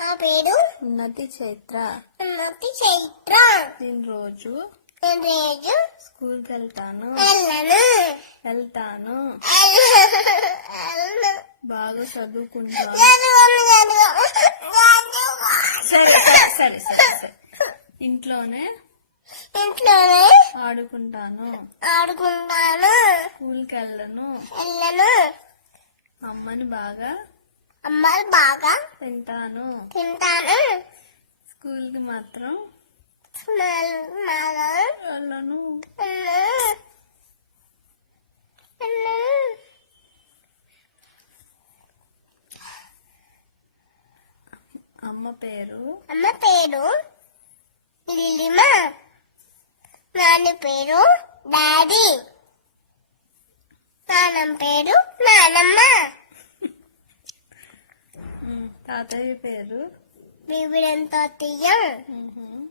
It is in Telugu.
నా పేరు ఉన్నతి చైత్ర. నేను రోజు స్కూల్కి వెళ్తాను. బాగా చదువుకుంటాను. సరే ఇంట్లోనే ఆడుకుంటాను. స్కూల్కి వెళ్ళను. అమ్మని బాగా తింటాను. స్కూల్కి మాత్రం వెళ్ళను. అమ్మ పేరు లిలిమా. నాన్న పేరు డాడీ. నాన్నమ్మ పేరు నానమ్మ. తాతయ్య పేరు బీబీడంతో తీయం.